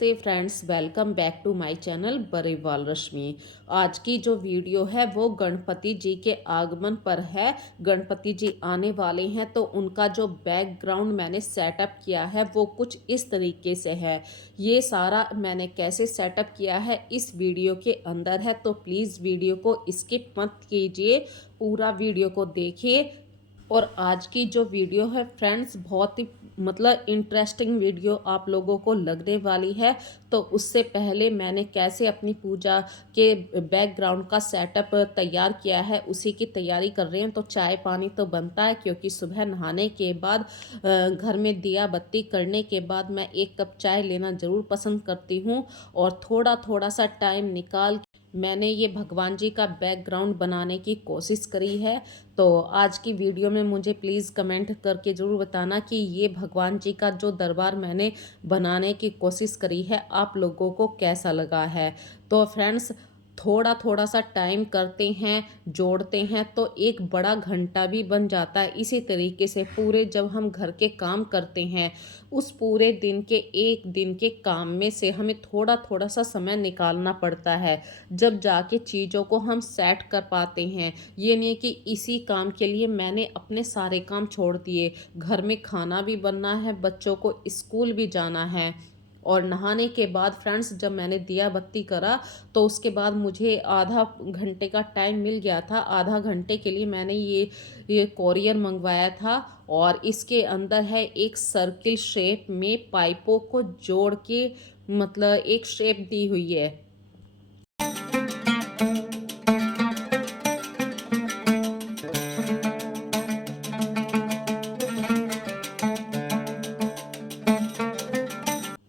नमस्ते friends, welcome back to my channel Bariwal Rashmi. आज की जो वीडियो है वो गणपति जी के आगमन पर है। गणपति जी आने वाले हैं तो उनका जो बैकग्राउंड मैंने सेटअप किया है वो कुछ इस तरीके से है। ये सारा मैंने कैसे सेटअप किया है इस वीडियो के अंदर है, तो प्लीज़ वीडियो को स्किप मत कीजिए, पूरा वीडियो को देखिए। और आज की जो वीडियो है फ्रेंड्स, बहुत ही इंटरेस्टिंग वीडियो आप लोगों को लगने वाली है। तो उससे पहले मैंने कैसे अपनी पूजा के बैकग्राउंड का सेटअप तैयार किया है उसी की तैयारी कर रहे हैं। तो चाय पानी तो बनता है, क्योंकि सुबह नहाने के बाद घर में दिया बत्ती करने के बाद मैं एक कप चाय लेना ज़रूर पसंद करती हूँ। और थोड़ा थोड़ा सा टाइम निकाल मैंने ये भगवान जी का बैकग्राउंड बनाने की कोशिश करी है। तो आज की वीडियो में मुझे प्लीज़ कमेंट करके ज़रूर बताना कि ये भगवान जी का जो दरबार मैंने बनाने की कोशिश करी है आप लोगों को कैसा लगा है। तो फ्रेंड्स, थोड़ा थोड़ा सा टाइम करते हैं, जोड़ते हैं तो एक बड़ा घंटा भी बन जाता है। इसी तरीके से पूरे जब हम घर के काम करते हैं, उस पूरे दिन के एक दिन के काम में से हमें थोड़ा थोड़ा सा समय निकालना पड़ता है, जब जाके चीज़ों को हम सेट कर पाते हैं। ये नहीं कि इसी काम के लिए मैंने अपने सारे काम छोड़ दिए, घर में खाना भी बनना है, बच्चों को स्कूल भी जाना है। और नहाने के बाद फ्रेंड्स, जब मैंने दिया बत्ती करा तो उसके बाद मुझे आधा घंटे का टाइम मिल गया था। आधा घंटे के लिए मैंने ये कोरियर मंगवाया था, और इसके अंदर है एक सर्किल शेप में पाइपों को जोड़ के, एक शेप दी हुई है।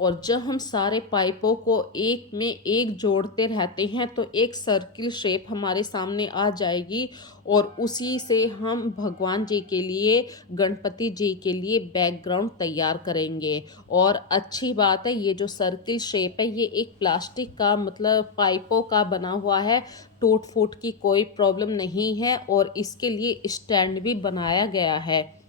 और जब हम सारे पाइपों को एक में एक जोड़ते रहते हैं तो एक सर्किल शेप हमारे सामने आ जाएगी, और उसी से हम भगवान जी के लिए, गणपति जी के लिए बैकग्राउंड तैयार करेंगे। और अच्छी बात है, ये जो सर्किल शेप है ये एक प्लास्टिक का पाइपों का बना हुआ है। टूट फूट की कोई प्रॉब्लम नहीं है, और इसके लिए स्टैंड भी बनाया गया है।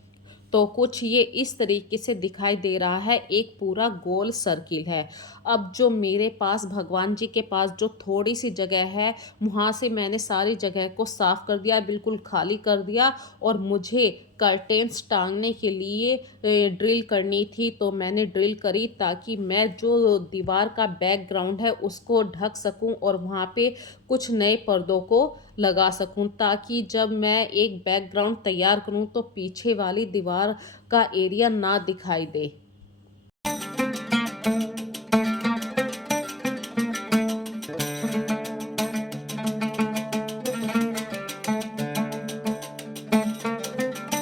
तो कुछ ये इस तरीके से दिखाई दे रहा है, एक पूरा गोल सर्किल है। अब जो मेरे पास भगवान जी के पास जो थोड़ी सी जगह है, वहाँ से मैंने सारी जगह को साफ कर दिया, बिल्कुल खाली कर दिया। और मुझे कर्टेन्स टांगने के लिए ड्रिल करनी थी, तो मैंने ड्रिल करी ताकि मैं जो दीवार का बैकग्राउंड है उसको ढक सकूं, और वहाँ पे कुछ नए पर्दों को लगा सकूं, ताकि जब मैं एक बैकग्राउंड तैयार करूं तो पीछे वाली दीवार का एरिया ना दिखाई दे।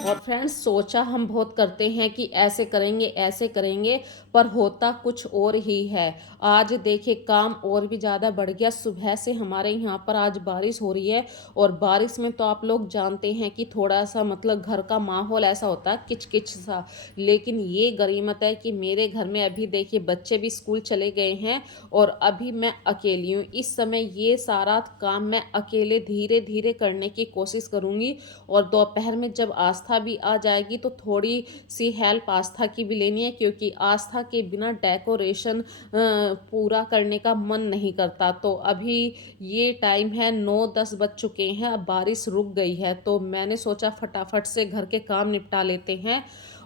और फ्रेंड्स, सोचा हम बहुत करते हैं कि ऐसे करेंगे ऐसे करेंगे, पर होता कुछ और ही है। आज देखिए काम और भी ज़्यादा बढ़ गया। सुबह से हमारे यहाँ पर आज बारिश हो रही है, और बारिश में तो आप लोग जानते हैं कि थोड़ा सा घर का माहौल ऐसा होता है किचकिच सा। लेकिन ये गनीमत है कि मेरे घर में अभी देखिए बच्चे भी स्कूल चले गए हैं, और अभी मैं अकेली हूँ। इस समय ये सारा काम मैं अकेले धीरे धीरे करने की कोशिश करूँगी। और दोपहर में जब आस्था भी आ जाएगी तो थोड़ी सी हेल्प आस्था की भी लेनी है, क्योंकि आस्था के बिना डेकोरेशन पूरा करने का मन नहीं करता। तो अभी ये टाइम है, 9-10 बज चुके हैं, अब बारिश रुक गई है, तो मैंने सोचा फटाफट से घर के काम निपटा लेते हैं।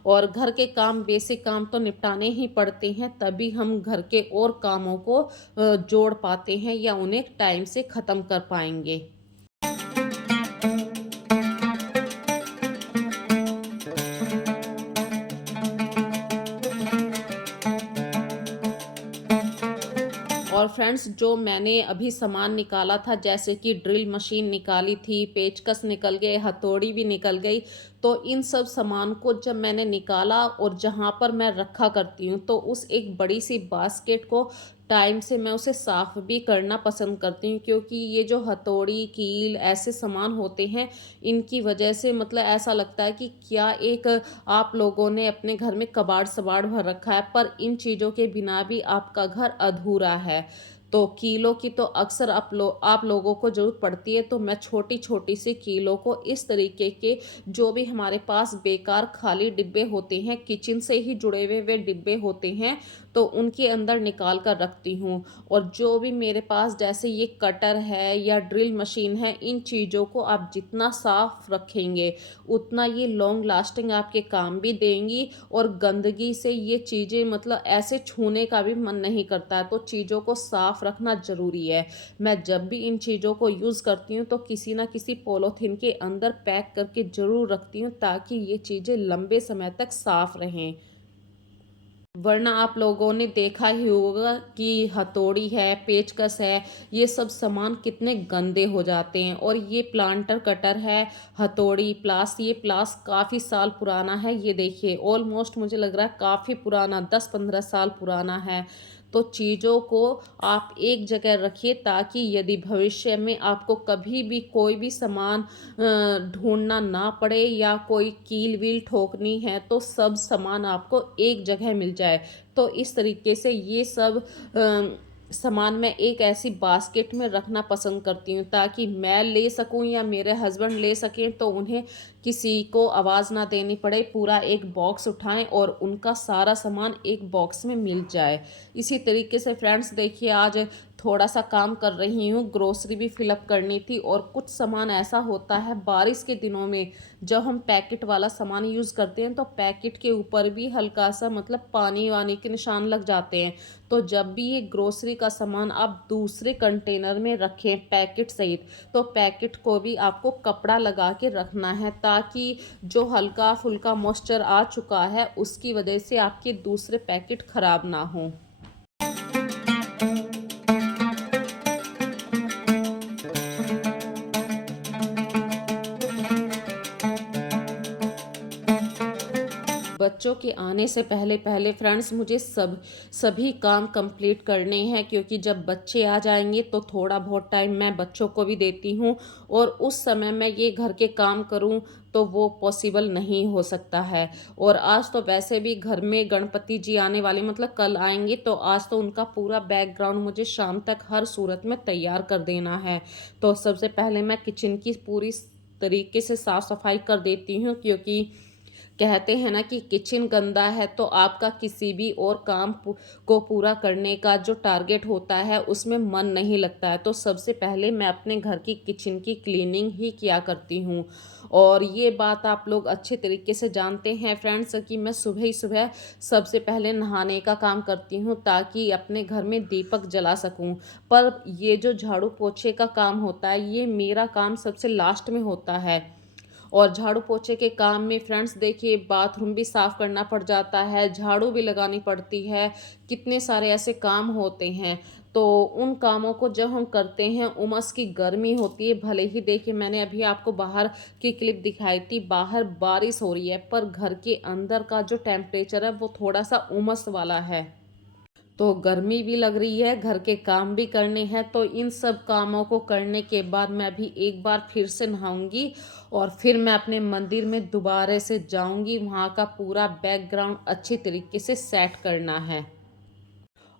और घर के काम, बेसिक काम तो निपटाने ही पड़ते हैं, तभी हम घर के और कामों को जोड़ पाते हैं या उन्हें टाइम से ख़त्म कर पाएंगे। और फ्रेंड्स, जो मैंने अभी सामान निकाला था, जैसे कि ड्रिल मशीन निकाली थी, पेचकस निकल गए, हथौड़ी भी निकल गई। तो इन सब सामान को जब मैंने निकाला, और जहाँ पर मैं रखा करती हूँ, तो उस एक बड़ी सी बास्केट को टाइम से मैं उसे साफ़ भी करना पसंद करती हूँ, क्योंकि ये जो हथौड़ी, कील ऐसे सामान होते हैं, इनकी वजह से ऐसा लगता है कि क्या एक आप लोगों ने अपने घर में कबाड़ सबाड़ भर रखा है, पर इन चीज़ों के बिना भी आपका घर अधूरा है। तो कीलो की तो अक्सर आप लोगों को ज़रूरत पड़ती है, तो मैं छोटी-छोटी सी कीलो को इस तरीके के जो भी हमारे पास बेकार खाली डिब्बे होते हैं, किचन से ही जुड़े हुए डिब्बे होते हैं, तो उनके अंदर निकाल कर रखती हूँ। और जो भी मेरे पास जैसे ये कटर है या ड्रिल मशीन है, इन चीज़ों को आप जितना साफ़ रखेंगे, उतना ये लॉन्ग लास्टिंग आपके काम भी देंगी और गंदगी से ये चीज़ें मतलब ऐसे छूने का भी मन नहीं करता है, तो चीज़ों को साफ़ रखना ज़रूरी है। मैं जब भी इन चीज़ों को यूज़ करती हूँ तो किसी न किसी पॉलीथीन के अंदर पैक करके ज़रूर रखती हूँ, ताकि ये चीज़ें लंबे समय तक साफ़ रहें। वरना आप लोगों ने देखा ही होगा कि हथौड़ी है, पेचकस है, ये सब सामान कितने गंदे हो जाते हैं। और ये प्लांटर कटर है, हथौड़ी, प्लास, ये प्लास काफ़ी साल पुराना है। ये देखिए ऑलमोस्ट मुझे लग रहा है काफ़ी पुराना 10-15 साल पुराना है। तो चीज़ों को आप एक जगह रखिए, ताकि यदि भविष्य में आपको कभी भी कोई भी सामान ढूँढना ना पड़े या कोई कील-वील ठोकनी है, तो सब सामान आपको एक जगह मिल जाए। तो इस तरीके से ये सब सामान मैं एक ऐसी बास्केट में रखना पसंद करती हूँ, ताकि मैं ले सकूँ या मेरे हस्बैंड ले सकें, तो उन्हें किसी को आवाज़ ना देनी पड़े, पूरा एक बॉक्स उठाएँ और उनका सारा सामान एक बॉक्स में मिल जाए। इसी तरीके से फ्रेंड्स देखिए, आज थोड़ा-सा काम कर रही हूँ, ग्रोसरी भी फिल अप करनी थी। और कुछ सामान ऐसा होता है बारिश के दिनों में, जब हम पैकेट वाला सामान यूज़ करते हैं, तो पैकेट के ऊपर भी हल्का-सा मतलब पानी-वानी के निशान लग जाते हैं। तो जब भी ये ग्रोसरी का सामान आप दूसरे कंटेनर में रखें पैकेट सहित, तो पैकेट को भी आपको कपड़ा लगा के रखना है, ताकि जो हल्का-फुल्का मॉइस्चर आ चुका है, उसकी वजह से आपके दूसरे पैकेट खराब ना हों। बच्चों के आने से पहले पहले फ्रेंड्स मुझे सभी काम कंप्लीट करने हैं, क्योंकि जब बच्चे आ जाएंगे तो थोड़ा बहुत टाइम मैं बच्चों को भी देती हूँ, और उस समय मैं ये घर के काम करूँ तो वो पॉसिबल नहीं हो सकता है। और आज तो वैसे भी घर में गणपति जी आने वाले, मतलब कल आएंगे, तो आज तो उनका पूरा बैकग्राउंड मुझे शाम तक हर सूरत में तैयार कर देना है। तो सबसे पहले मैं किचन की पूरी तरीके से साफ सफाई कर देती हूँ, क्योंकि कहते हैं ना कि किचन गंदा है तो आपका किसी भी और काम को पूरा करने का जो टारगेट होता है उसमें मन नहीं लगता है। तो सबसे पहले मैं अपने घर की किचन की क्लीनिंग ही किया करती हूँ। और ये बात आप लोग अच्छे तरीके से जानते हैं फ्रेंड्स, कि मैं सुबह ही सुबह सबसे पहले नहाने का काम करती हूँ, ताकि अपने घर में दीपक जला सकूँ। पर ये जो झाड़ू पोछे का काम होता है, ये मेरा काम सबसे लास्ट में होता है। और झाड़ू पोछे के काम में फ्रेंड्स देखिए, बाथरूम भी साफ़ करना पड़ जाता है, झाड़ू भी लगानी पड़ती है, कितने सारे ऐसे काम होते हैं। तो उन कामों को जब हम करते हैं, उमस की गर्मी होती है, भले ही देखिए मैंने अभी आपको बाहर की क्लिप दिखाई थी, बाहर बारिश हो रही है, पर घर के अंदर का जो टेम्परेचर है वो थोड़ा-सा उमस वाला है। तो गर्मी भी लग रही है, घर के काम भी करने हैं, तो इन सब कामों को करने के बाद मैं अभी एक बार फिर से नहाऊँगी, और फिर मैं अपने मंदिर में दोबारा से जाऊँगी, वहाँ का पूरा बैकग्राउंड अच्छी तरीके से सेट करना है।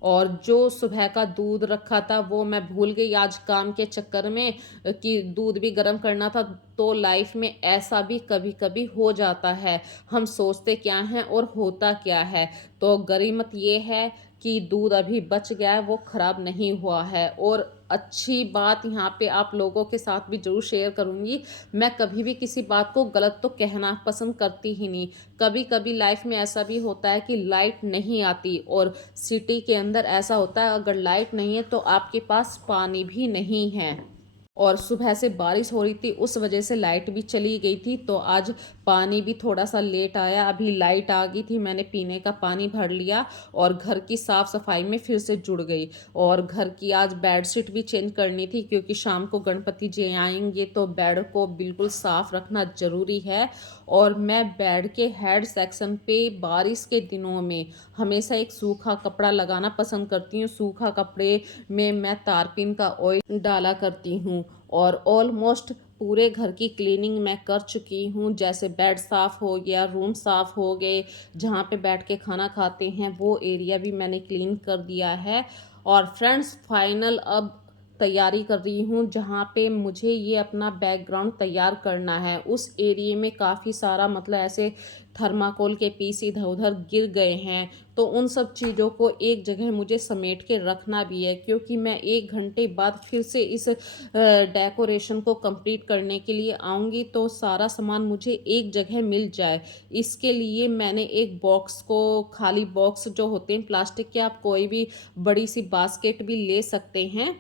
और जो सुबह का दूध रखा था वो मैं भूल गई आज काम के चक्कर में, कि दूध भी गर्म करना था। तो लाइफ में ऐसा भी कभी-कभी हो जाता है। हम सोचते क्या हैं और होता क्या है। तो गनीमत ये है कि दूध अभी बच गया है, वो ख़राब नहीं हुआ है। और अच्छी बात यहाँ पे आप लोगों के साथ भी ज़रूर शेयर करूँगी, मैं कभी भी किसी बात को गलत तो कहना पसंद करती ही नहीं। कभी-कभी लाइफ में ऐसा भी होता है कि लाइट नहीं आती, और सिटी के अंदर ऐसा होता है अगर लाइट नहीं है तो आपके पास पानी भी नहीं है। और सुबह से बारिश हो रही थी, उस वजह से लाइट भी चली गई थी, तो आज पानी भी थोड़ा-सा लेट आया। अभी लाइट आ गई थी, मैंने पीने का पानी भर लिया और घर की साफ-सफाई में फिर से जुड़ गई। और घर की आज बेडशीट भी चेंज करनी थी, क्योंकि शाम को गणपति जी आएँगे तो बेड को बिल्कुल साफ रखना ज़रूरी है। और मैं बेड के हेड सेक्शन पे बारिश के दिनों में हमेशा एक सूखा कपड़ा लगाना पसंद करती हूँ। सूखा कपड़े में मैं तारपीन का ऑयल डाला करती हूँ। और ऑलमोस्ट पूरे घर की क्लीनिंग मैं कर चुकी हूँ, जैसे बेड साफ़ हो गया, रूम साफ़ हो गए, जहाँ पे बैठ के खाना खाते हैं वो एरिया भी मैंने क्लीन कर दिया है। और फ्रेंड्स फाइनल अब तैयारी कर रही हूँ जहाँ पे मुझे ये अपना बैकग्राउंड तैयार करना है। उस एरिया में काफ़ी सारा मतलब ऐसे थर्माकोल के पीस इधर उधर गिर गए हैं, तो उन सब चीज़ों को एक जगह मुझे समेट के रखना भी है, क्योंकि मैं 1 घंटे बाद फिर से इस डेकोरेशन को कंप्लीट करने के लिए आऊँगी, तो सारा सामान मुझे एक जगह मिल जाए। इसके लिए मैंने एक बॉक्स को, खाली बॉक्स जो होते हैं प्लास्टिक के, आप कोई भी बड़ी सी बास्केट भी ले सकते हैं,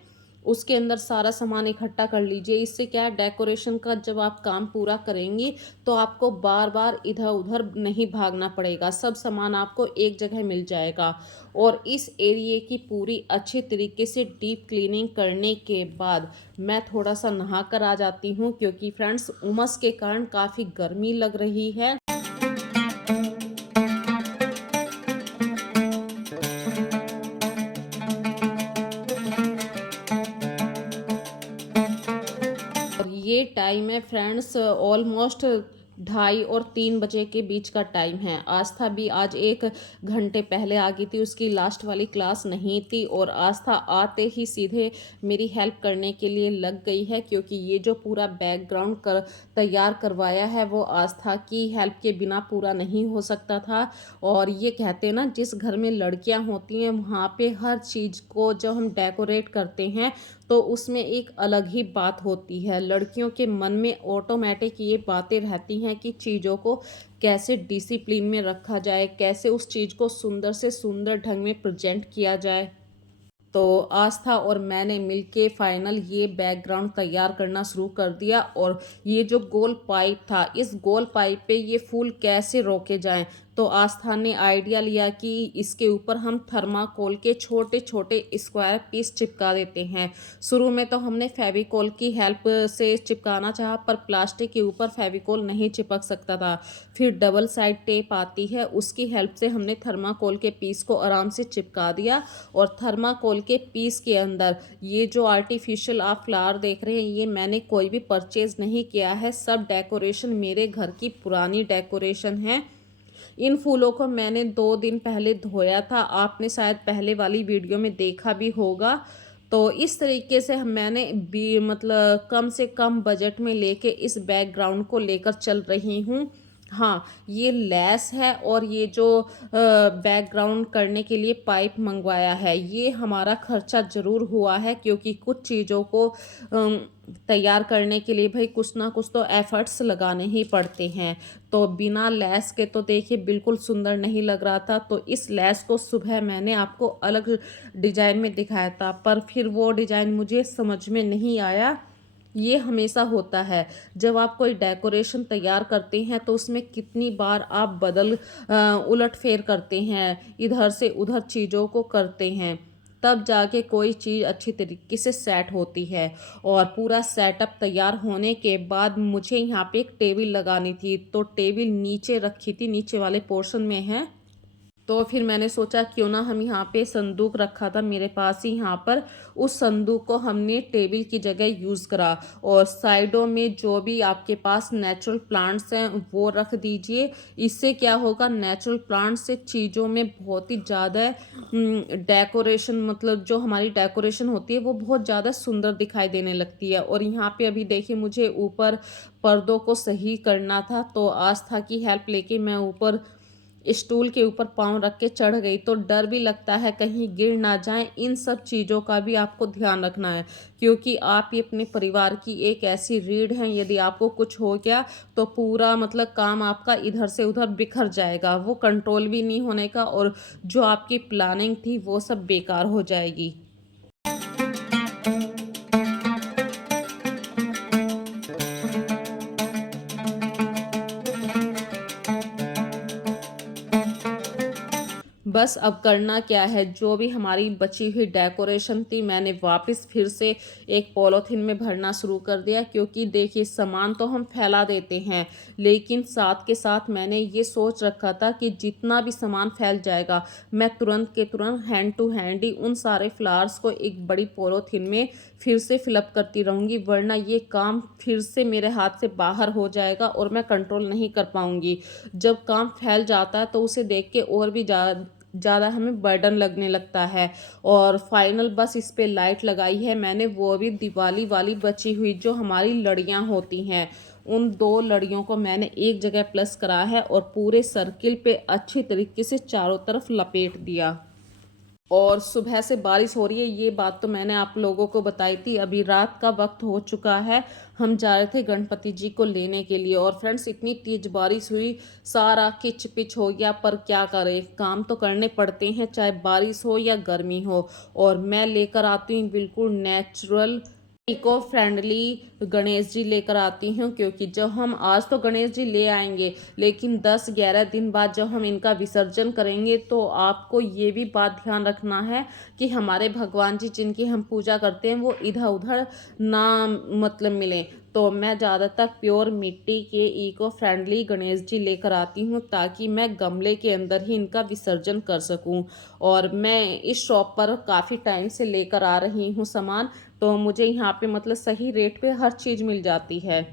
उसके अंदर सारा सामान इकट्ठा कर लीजिए। इससे क्या है, डेकोरेशन का जब आप काम पूरा करेंगी तो आपको बार बार इधर उधर नहीं भागना पड़ेगा, सब सामान आपको एक जगह मिल जाएगा। और इस एरिए की पूरी अच्छे तरीके से डीप क्लीनिंग करने के बाद मैं थोड़ा सा नहा कर आ जाती हूँ, क्योंकि फ्रेंड्स उमस के कारण काफ़ी गर्मी लग रही है। और ये टाइम है फ्रेंड्स ऑलमोस्ट 2:30 और 3 बजे के बीच का टाइम है। आस्था भी आज 1 घंटे पहले आ गई थी, उसकी लास्ट वाली क्लास नहीं थी, और आस्था आते ही सीधे मेरी हेल्प करने के लिए लग गई है, क्योंकि ये जो पूरा बैकग्राउंड तैयार करवाया है वो आस्था की हेल्प के बिना पूरा नहीं हो सकता था। और ये कहते हैं ना, जिस घर में लड़कियां होती हैं वहाँ पे हर चीज़ को जब हम डेकोरेट करते हैं तो उसमें एक अलग ही बात होती है। लड़कियों के मन में ऑटोमेटिक ये बातें रहती हैं कि चीज़ों को कैसे डिसिप्लिन में रखा जाए, कैसे उस चीज़ को सुंदर से सुंदर ढंग में प्रेजेंट किया जाए। तो आस्था और मैंने मिलके फाइनल ये बैकग्राउंड तैयार करना शुरू कर दिया। और ये जो गोल पाइप था, इस गोल पाइप पे ये फूल कैसे रोके जाएं, तो आस्था ने आइडिया लिया कि इसके ऊपर हम थर्माकोल के छोटे छोटे स्क्वायर पीस चिपका देते हैं। शुरू में तो हमने फेविकोल की हेल्प से चिपकाना चाहा, पर प्लास्टिक के ऊपर फेविकोल नहीं चिपक सकता था। फिर डबल साइड टेप आती है, उसकी हेल्प से हमने थर्माकोल के पीस को आराम से चिपका दिया। और थर्माकोल के पीस के अंदर ये जो आर्टिफिशियल आप फ्लावर देख रहे हैं, ये मैंने कोई भी परचेज नहीं किया है, सब डेकोरेशन मेरे घर की पुरानी डेकोरेशन है। इन फूलों को मैंने 2 दिन पहले धोया था, आपने शायद पहले वाली वीडियो में देखा भी होगा। तो इस तरीके से मैंने भी मतलब कम से कम बजट में लेके इस बैकग्राउंड को लेकर चल रही हूँ। हाँ, ये लेस है, और ये जो बैकग्राउंड करने के लिए पाइप मंगवाया है, ये हमारा खर्चा ज़रूर हुआ है, क्योंकि कुछ चीज़ों को तैयार करने के लिए भाई कुछ ना कुछ तो एफर्ट्स लगाने ही पड़ते हैं। तो बिना लेस के तो देखिए बिल्कुल सुंदर नहीं लग रहा था। तो इस लेस को सुबह मैंने आपको अलग डिज़ाइन में दिखाया था, पर फिर वो डिज़ाइन मुझे समझ में नहीं आया। ये हमेशा होता है, जब आप कोई डेकोरेशन तैयार करते हैं तो उसमें कितनी बार आप उलट फेर करते हैं, इधर से उधर चीज़ों को करते हैं, तब जाके कोई चीज़ अच्छी तरीके से सेट होती है। और पूरा सेटअप तैयार होने के बाद मुझे यहाँ पे एक टेबल लगानी थी, तो टेबल नीचे रखी थी, नीचे वाले पोर्शन में है। तो फिर मैंने सोचा क्यों ना हम यहाँ पे संदूक रखा था मेरे पास ही यहाँ पर, उस संदूक को हमने टेबल की जगह यूज़ करा। और साइडों में जो भी आपके पास नेचुरल प्लांट्स हैं वो रख दीजिए। इससे क्या होगा, नेचुरल प्लांट्स से चीज़ों में बहुत ही ज़्यादा डेकोरेशन, मतलब जो हमारी डेकोरेशन होती है वो बहुत ज़्यादा सुंदर दिखाई देने लगती है। और यहाँ पे अभी देखिए मुझे ऊपर पर्दों को सही करना था, तो आस्था की हेल्प लेके मैं ऊपर स्टूल के ऊपर पाँव रख के चढ़ गई। तो डर भी लगता है कहीं गिर ना जाएं, इन सब चीज़ों का भी आपको ध्यान रखना है, क्योंकि आप ही अपने परिवार की एक ऐसी रीढ़ हैं, यदि आपको कुछ हो गया तो पूरा मतलब काम आपका इधर से उधर बिखर जाएगा, वो कंट्रोल भी नहीं होने का, और जो आपकी प्लानिंग थी वो सब बेकार हो जाएगी। बस अब करना क्या है, जो भी हमारी बची हुई डेकोरेशन थी मैंने वापस फिर से एक पॉलीथीन में भरना शुरू कर दिया, क्योंकि देखिए सामान तो हम फैला देते हैं, लेकिन साथ के साथ मैंने ये सोच रखा था कि जितना भी सामान फैल जाएगा मैं तुरंत के तुरंत हैंड टू हैंड ही उन सारे फ्लावर्स को एक बड़ी पॉलीथीन में फिर से फिलअप करती रहूँगी, वरना ये काम फिर से मेरे हाथ से बाहर हो जाएगा और मैं कंट्रोल नहीं कर पाऊँगी। जब काम फैल जाता है तो उसे देख के और भी ज़्यादा हमें बर्डन लगने लगता है। और फाइनल बस इस पे लाइट लगाई है मैंने, वो भी दिवाली वाली बची हुई जो हमारी लड़ियाँ होती हैं, उन 2 लड़ियों को मैंने एक जगह प्लस करा है और पूरे सर्किल पे अच्छी तरीके से चारों तरफ लपेट दिया। और सुबह से बारिश हो रही है, ये बात तो मैंने आप लोगों को बताई थी। अभी रात का वक्त हो चुका है, हम जा रहे थे गणपति जी को लेने के लिए और फ्रेंड्स इतनी तेज बारिश हुई, सारा किच पिच हो गया। पर क्या करें, काम तो करने पड़ते हैं चाहे बारिश हो या गर्मी हो। और मैं लेकर आती हूँ बिल्कुल natural eco friendly Ganesh ji लेकर आती हूँ, क्योंकि जब हम आज तो गणेश जी ले आएंगे लेकिन 10-11 दिन बाद जब हम इनका विसर्जन करेंगे तो आपको ये भी बात ध्यान रखना है कि हमारे भगवान जी जिनकी हम पूजा करते हैं वो इधर उधर ना मतलब मिलें। तो मैं ज़्यादातर प्योर मिट्टी के इको फ्रेंडली गणेश जी लेकर आती हूँ ताकि मैं गमले के अंदर ही इनका विसर्जन कर सकूँ। और मैं इस शॉप पर काफ़ी टाइम से लेकर आ रही हूँ सामान, तो मुझे यहाँ पे मतलब सही रेट पे हर चीज़ मिल जाती है।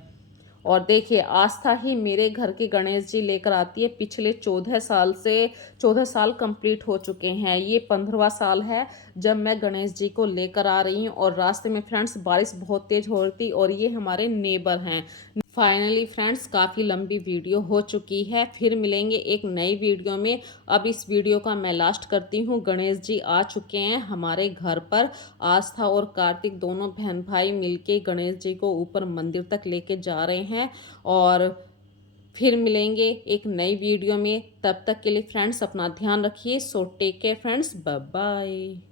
और देखिए आस्था ही मेरे घर के गणेश जी लेकर आती है, पिछले 14 साल से 14 साल कंप्लीट हो चुके हैं, ये 15वां साल है जब मैं गणेश जी को लेकर आ रही हूँ। और रास्ते में फ्रेंड्स बारिश बहुत तेज़ हो रही थी और ये हमारे नेबर हैं। फाइनली फ्रेंड्स काफ़ी लंबी वीडियो हो चुकी है, फिर मिलेंगे एक नई वीडियो में। अब इस वीडियो का मैं लास्ट करती हूँ। गणेश जी आ चुके हैं हमारे घर पर, आस्था और कार्तिक दोनों बहन भाई मिलके गणेश जी को ऊपर मंदिर तक लेके जा रहे हैं। और फिर मिलेंगे एक नई वीडियो में, तब तक के लिए फ्रेंड्स अपना ध्यान रखिए। So take care friends, bye bye.